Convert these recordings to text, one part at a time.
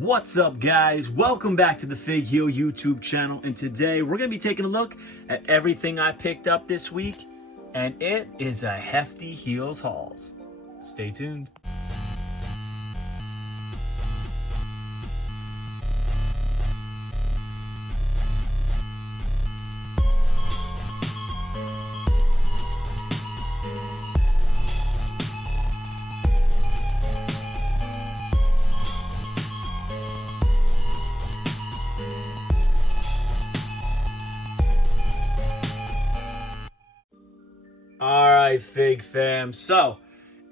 What's up, guys? Welcome back to the Fig Heel YouTube channel, and today we're going to be taking a look at everything I picked up this week, and it is a hefty heels hauls. Stay tuned. Alright, Fig fam, so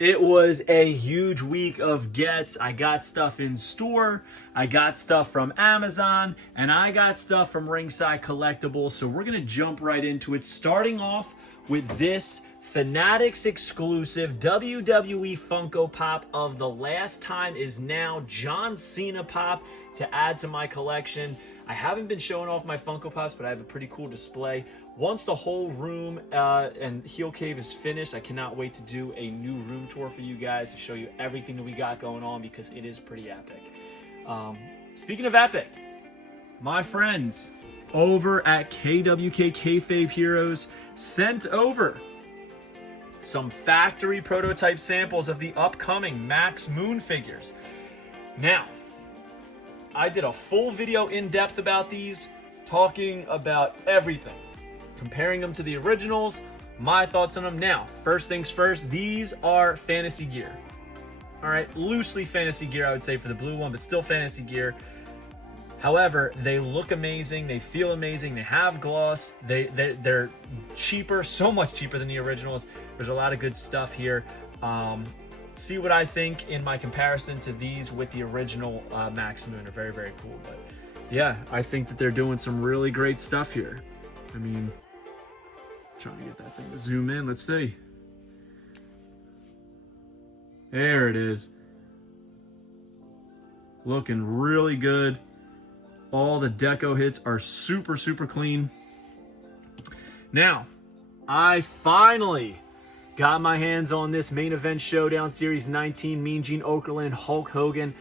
it was a huge week of gets. I got stuff in store, I got stuff from Amazon, and I got stuff from Ringside Collectibles. So we're going to jump right into it, starting off with this Fanatics exclusive WWE Funko Pop of The Last Time Is Now John Cena Pop to add to my collection. I haven't been showing off my Funko Pops, but I have a pretty cool display. Once the whole room and Heel Cave is finished, I cannot wait to do a new room tour for you guys to show you everything that we got going on, because it is pretty epic. Speaking of epic, my friends over at KWK Kayfabe Heroes sent over some factory prototype samples of the upcoming Max Moon figures. Now, I did a full video in depth about these, talking about everything, comparing them to the originals, my thoughts on them. Now, first things first, these are fantasy gear. All right, loosely fantasy gear, I would say, for the blue one, but still fantasy gear. However, they look amazing, they feel amazing, they have gloss, they're cheaper, so much cheaper than the originals. There's a lot of good stuff here. See what I think in my comparison to these with the original Max Moon. Are very, very cool. But yeah, I think that they're doing some really great stuff here. I mean, trying to get that thing to zoom in. Let's see. There it is. Looking really good. All the deco hits are super, super clean. Now, I finally got my hands on this Main Event Showdown Series 19 Mean Gene Okerlund Hulk Hogan.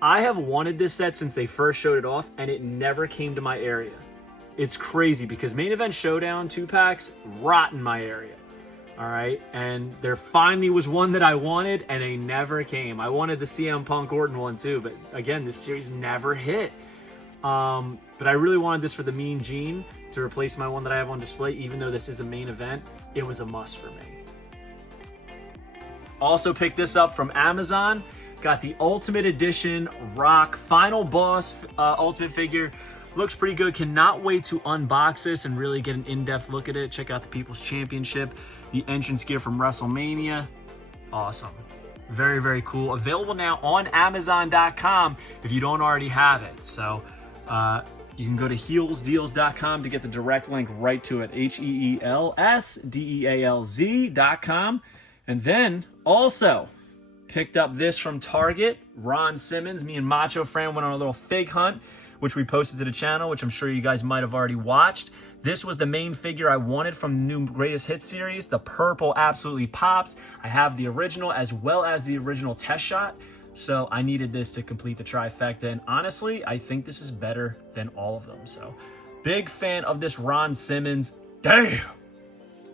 I have wanted this set since they first showed it off, and it never came to my area. It's crazy because Main Event Showdown 2-packs rot in my area. All right, and there finally was one that I wanted, and they never came. I wanted the CM Punk Orton one too, but again, this series never hit. But I really wanted this for the Mean Gene to replace my one that I have on display. Even though this is a main event, it was a must for me. Also picked this up from Amazon. Got the Ultimate Edition Rock Final Boss Ultimate figure. Looks pretty good. Cannot wait to unbox this and really get an in-depth look at it. Check out the People's Championship, the entrance gear from WrestleMania. Awesome. Very, very cool. Available now on Amazon.com if you don't already have it. So you can go to heelsdeals.com to get the direct link right to it. HEELSDEALZ.com. And then also picked up this from Target. Ron Simmons. Me and Macho Fran went on a little fig hunt, which we posted to the channel, which I'm sure you guys might have already watched. This was the main figure I wanted from the new Greatest Hits series. The purple absolutely pops. I have the original as well as the original test shot. So I needed this to complete the trifecta. And honestly, I think this is better than all of them. So big fan of this Ron Simmons. Damn!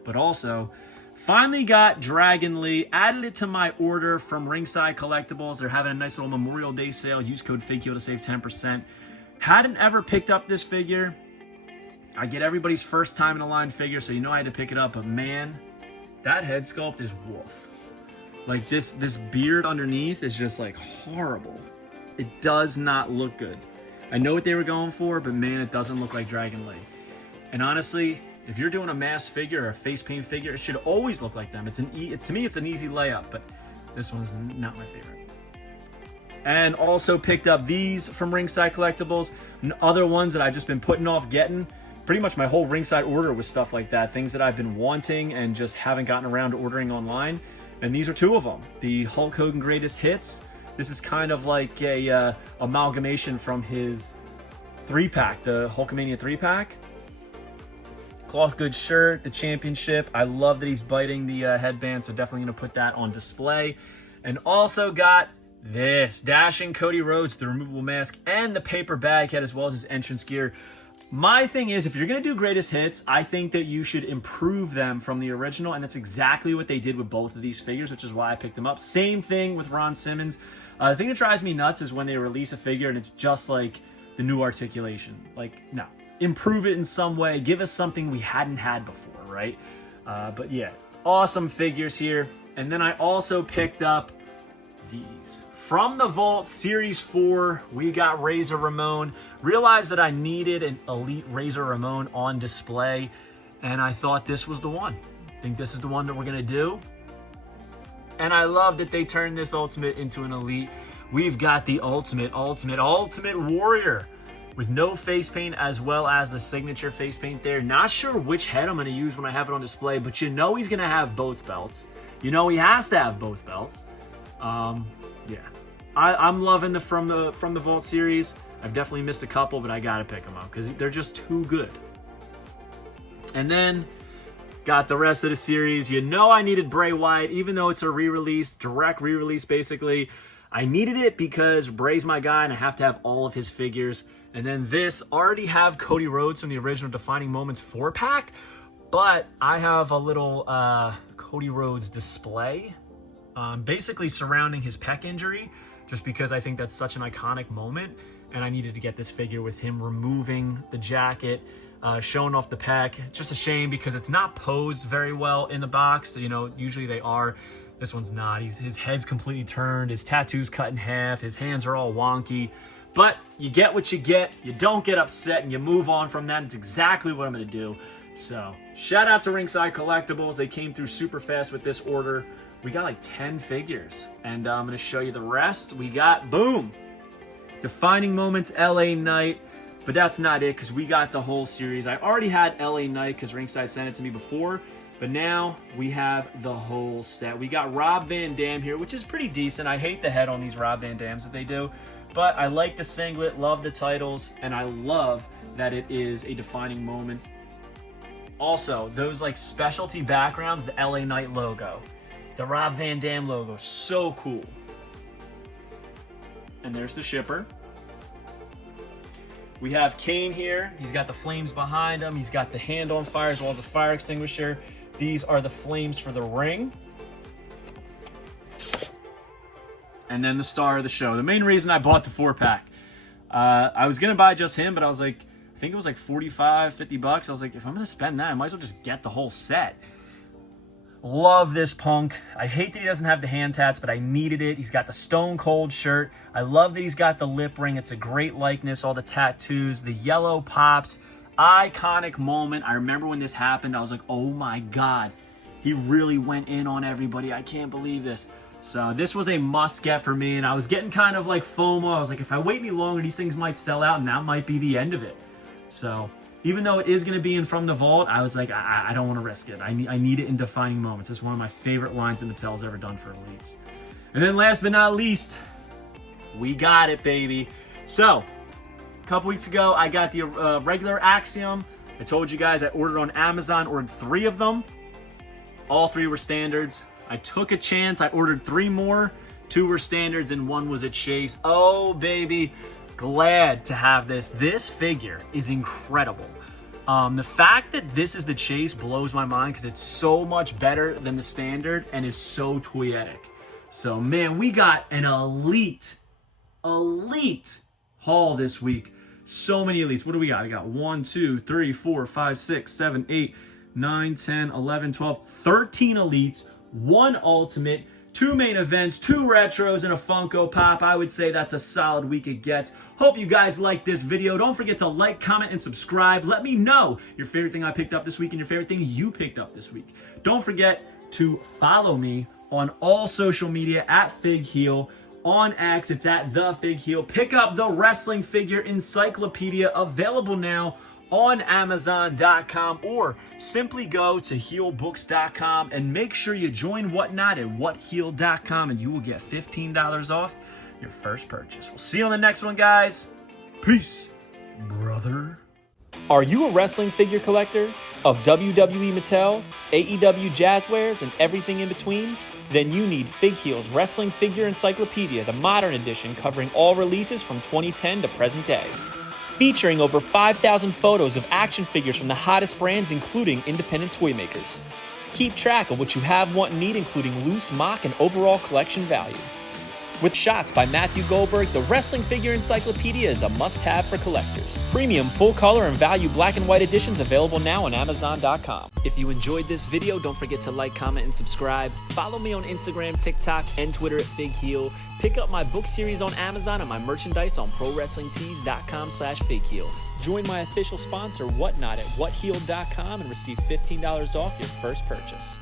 But also, finally got Dragon Lee. Added it to my order from Ringside Collectibles. They're having a nice little Memorial Day sale. Use code FIGHEEL to save 10%. Hadn't ever picked up this figure. I get everybody's first time in a line figure, so you know I had to pick it up. But man, that head sculpt is woof. Like this beard underneath is just like horrible. It does not look good. I know what they were going for, but man, it doesn't look like Dragon Lee. And honestly, if you're doing a masked figure or a face paint figure, it should always look like them. To me, it's an easy layup, but this one's not my favorite. And also picked up these from Ringside Collectibles, and other ones that I've just been putting off getting. Pretty much my whole Ringside order was stuff like that, things that I've been wanting and just haven't gotten around to ordering online. And these are two of them. The Hulk Hogan Greatest Hits. This is kind of like a amalgamation from his 3-pack, the Hulkamania 3-pack. Cloth goods shirt, the championship. I love that he's biting the headband, so definitely going to put that on display. And also got this Dashing Cody Rhodes, the removable mask and the paper bag head, as well as his entrance gear. My thing is, if you're going to do greatest hits, I think that you should improve them from the original, and that's exactly what they did with both of these figures, which is why I picked them up. Same thing with Ron Simmons. The thing that drives me nuts is when they release a figure and it's just like the new articulation. Like, no. Improve it in some way. Give us something we hadn't had before, right? But yeah, awesome figures here. And then I also picked up these. From the Vault Series 4, we got Razor Ramon. Realized that I needed an Elite Razor Ramon on display, and I thought this was the one. I think this is the one that we're going to do. And I love that they turned this Ultimate into an Elite. We've got the Ultimate Warrior with no face paint, as well as the signature face paint there. Not sure which head I'm going to use when I have it on display, but you know he's going to have both belts. You know he has to have both belts. Yeah. I'm loving the from the Vault series. I've definitely missed a couple, but I gotta pick them up because they're just too good. And then got the rest of the series. You know I needed Bray Wyatt, even though it's a re-release, direct re-release basically. I needed it because Bray's my guy and I have to have all of his figures. And then this, already have Cody Rhodes from the original Defining Moments 4-pack, but I have a little Cody Rhodes display basically surrounding his pec injury, just because I think that's such an iconic moment, and I needed to get this figure with him removing the jacket, showing off the pec. It's just a shame because it's not posed very well in the box. You know, usually they are. This one's not. His head's completely turned, his tattoo's cut in half, his hands are all wonky. But you get what you get. You don't get upset and you move on from that. It's exactly what I'm going to do. So, shout out to Ringside Collectibles. They came through super fast with this order. We got like 10 figures, and I'm going to show you the rest. We got, boom, Defining Moments LA Knight, but that's not it because we got the whole series. I already had LA Knight because Ringside sent it to me before, but now we have the whole set. We got Rob Van Dam here, which is pretty decent. I hate the head on these Rob Van Dams that they do, but I like the singlet, love the titles, and I love that it is a Defining Moments. Also, those like specialty backgrounds, the LA Knight logo. The Rob Van Dam logo, so cool. And there's the shipper. We have Kane here. He's got the flames behind him. He's got the hand on fire as well as the fire extinguisher. These are the flames for the ring. And then the star of the show. The main reason I bought the 4-pack. I was going to buy just him, but I was like, I think it was like 45, 50 bucks. I was like, if I'm going to spend that, I might as well just get the whole set. Love this Punk. I hate that he doesn't have the hand tats, but I needed it. He's got the Stone Cold shirt. I love that he's got the lip ring. It's a great likeness. All the tattoos, the yellow pops. Iconic moment. I remember when this happened, I was like, oh my God. He really went in on everybody. I can't believe this. So this was a must get for me, and I was getting kind of like FOMO. I was like, if I wait any longer, these things might sell out, and that might be the end of it. So even though it is going to be in From the Vault, I was like, I don't want to risk it. I need it in Defining Moments. It's one of my favorite lines that Mattel's ever done for Elites. And then last but not least, we got it, baby. So, a couple weeks ago, I got the regular Axiom. I told you guys I ordered on Amazon, ordered 3 of them. All 3 were standards. I took a chance. I ordered 3 more. 2 were standards and 1 was a chase. Oh, baby. Glad to have this. This figure is incredible. The fact that this is the chase blows my mind because it's so much better than the standard and is so toyetic. So, man, we got an elite haul this week. So many elites. What do we got? We got 1, 2, 3, 4, 5, 6, 7, 8, 9, 10, 11, 12, 13 elites, 1 ultimate, 2 main events, 2 retros, and a Funko Pop. I would say that's a solid week it gets. Hope you guys liked this video. Don't forget to like, comment, and subscribe. Let me know your favorite thing I picked up this week and your favorite thing you picked up this week. Don't forget to follow me on all social media at FigHeal. On X, it's at The FigHeal. Pick up the wrestling figure Encyclopedia, available now on Amazon.com, or simply go to healbooks.com and make sure you join Whatnot at whatheal.com and you will get $15 off your first purchase. We'll see you on the next one, guys. Peace, brother. Are you a wrestling figure collector of WWE Mattel, AEW Jazzwares, and everything in between? then you need Fig Heel's Wrestling Figure Encyclopedia, the modern edition covering all releases from 2010 to present day. Featuring over 5,000 photos of action figures from the hottest brands, including independent toy makers. Keep track of what you have, want, and need, including loose, mock, and overall collection value. With shots by Matthew Goldberg, the Wrestling Figure Encyclopedia is a must-have for collectors. Premium, full-color, and value black and white editions available now on Amazon.com. If you enjoyed this video, don't forget to like, comment, and subscribe. Follow me on Instagram, TikTok, and Twitter at FigHeel. Pick up my book series on Amazon and my merchandise on ProWrestlingTees.com/FigHeel. Join my official sponsor, Whatnot, at WhatHealed.com and receive $15 off your first purchase.